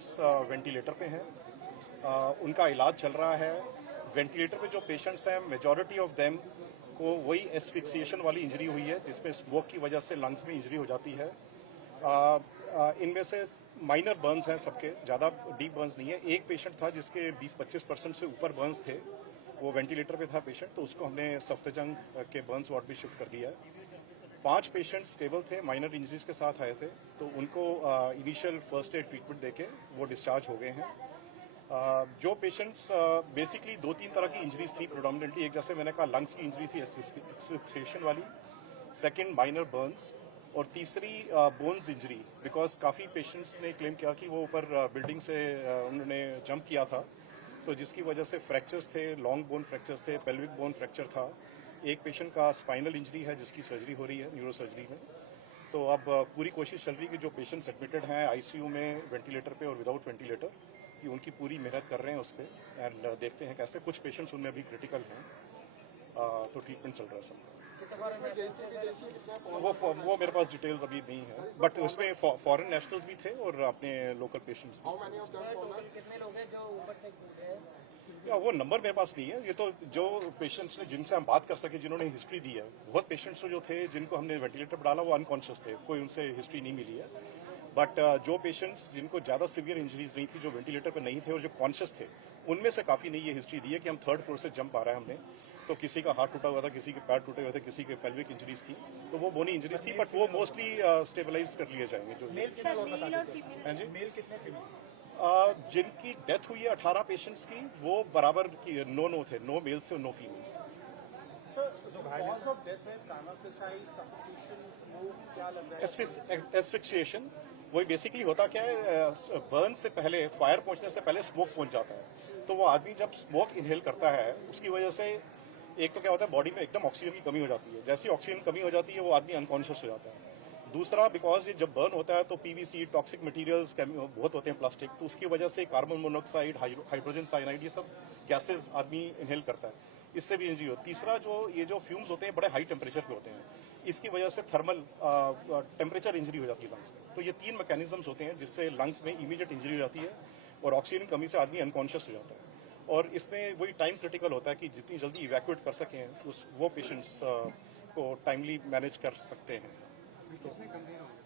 Patients ventilator पे हैं, उनका इलाज चल रहा है। वेंटिलेटर पे जो पेशेंट्स हैं मेजॉरिटी ऑफ देम को वही एस्फिक्सिएशन वाली इंजरी हुई है जिसमें स्मोक की वजह से लंग्स में इंजरी हो जाती है। इनमें से माइनर बर्न्स हैं सबके, ज़्यादा डीप बर्न्स नहीं है। एक पेशेंट था जिसके 20-25% से ऊपर बर्न्स थे, वो वेंटिलेटर पे था पेशेंट, तो उसको हमने सफ्दरजंग के बर्न्स वार्ड भी शिफ्ट कर दिया है। 5 पेशेंट स्टेबल थे, माइनर इंजरीज के साथ आए थे, तो उनको इनिशियल फर्स्ट एड ट्रीटमेंट देके वो डिस्चार्ज हो गए हैं। जो पेशेंट्स बेसिकली 2-3 तरह की इंजरीज थी प्रोडोमिनेटली। एक जैसे मैंने कहा लंग्स की इंजरी थी एस्फिक्सिएशन वाली, सेकंड माइनर बर्न्स, और तीसरी बोन्स इंजरी, बिकॉज काफ़ी पेशेंट्स ने क्लेम किया कि वो ऊपर बिल्डिंग से उन्होंने जंप किया था, तो जिसकी वजह से फ्रैक्चर्स थे, लॉन्ग बोन फ्रैक्चर्स थे, पेल्विक बोन फ्रैक्चर था। एक पेशेंट का स्पाइनल इंजरी है जिसकी सर्जरी हो रही है न्यूरो सर्जरी में। तो अब पूरी कोशिश चल रही है कि जो पेशेंट्स एडमिटेड हैं आईसीयू में वेंटिलेटर पे और विदाउट वेंटिलेटर, कि उनकी पूरी मेहनत कर रहे हैं उस पर, एंड देखते हैं कैसे। कुछ पेशेंट्स उनमें अभी क्रिटिकल हैं, तो ट्रीटमेंट चल रहा है सब। वो मेरे पास डिटेल्स अभी नहीं है, बट उसमें फॉरेन नेशनल्स भी थे और अपने लोकल पेशेंट्स भी। कितने लोग हैं जो ऊपर से कूदे हैं? या वो नंबर मेरे पास नहीं है। ये तो जो पेशेंट्स ने जिनसे हम बात कर सके, जिन्होंने हिस्ट्री दी है, बहुत पेशेंट्स जो थे जिनको हमने वेंटिलेटर पर डाला वो अनकॉन्शियस थे, कोई उनसे हिस्ट्री नहीं मिली है। बट जो पेशेंट्स जिनको ज्यादा सीवियर इंजरीज नहीं थी, जो वेंटिलेटर पर नहीं थे और जो कॉन्शियस थे, उनमें से काफी ने ये हिस्ट्री दी है कि हम 3rd फ्लोर से जंप आ रहे हैं हमने, तो किसी का हाथ टूटा हुआ था, किसी के पैर टूटे हुए थे, किसी के पेल्विक इंजरीज थी, तो वो बोनी इंजरीज थी, बट वो मोस्टली स्टेबलाइज कर लिए जाएंगे। जो हाँ जी, मेल कितने फीमेल? जिनकी डेथ हुई है 18 पेशेंट्स की, वो बराबर की नो थे, नो मेल्स और नो फीमेल्स। सर, जो कॉज ऑफ डेथ है प्राइमा फेसाई सफोकेशन, स्मोक, क्या लग रहा है? एस्फिक्सिएशन। वही बेसिकली होता क्या है, बर्न से पहले, फायर पहुंचने से पहले स्मोक पहुंच जाता है, तो वो आदमी जब स्मोक इनहेल करता है उसकी वजह से एक तो क्या होता है, बॉडी में एकदम ऑक्सीजन की कमी हो जाती है। जैसी ऑक्सीजन कमी हो जाती है वो आदमी अनकॉन्शियस हो जाता है। दूसरा, बिकॉज ये जब बर्न होता है तो पीवीसी, टॉक्सिक मटेरियल्स बहुत होते हैं, प्लास्टिक, तो उसकी वजह से कार्बन मोनोऑक्साइड, हाइड्रोजन साइनाइड, ये सब गैसेज आदमी इनहेल करता है, इससे भी इंजरी होती है। तीसरा, ये जो फ्यूम्स होते हैं बड़े हाई टेम्परेचर पे होते हैं, इसकी वजह से थर्मल टेम्परेचर इंजरी हो जाती है लंग्स में। तो ये 3 मैकेनिज्म्स होते हैं जिससे लंग्स में इमीडिएट इंजरी हो जाती है और ऑक्सीजन की कमी से आदमी अनकॉन्शियस हो जाता है। और इसमें वही टाइम क्रिटिकल होता है कि जितनी जल्दी इवैक्यूएट कर सकें वो पेशेंट्स को टाइमली मैनेज कर सकते हैं। कितने गंभीर होंगे?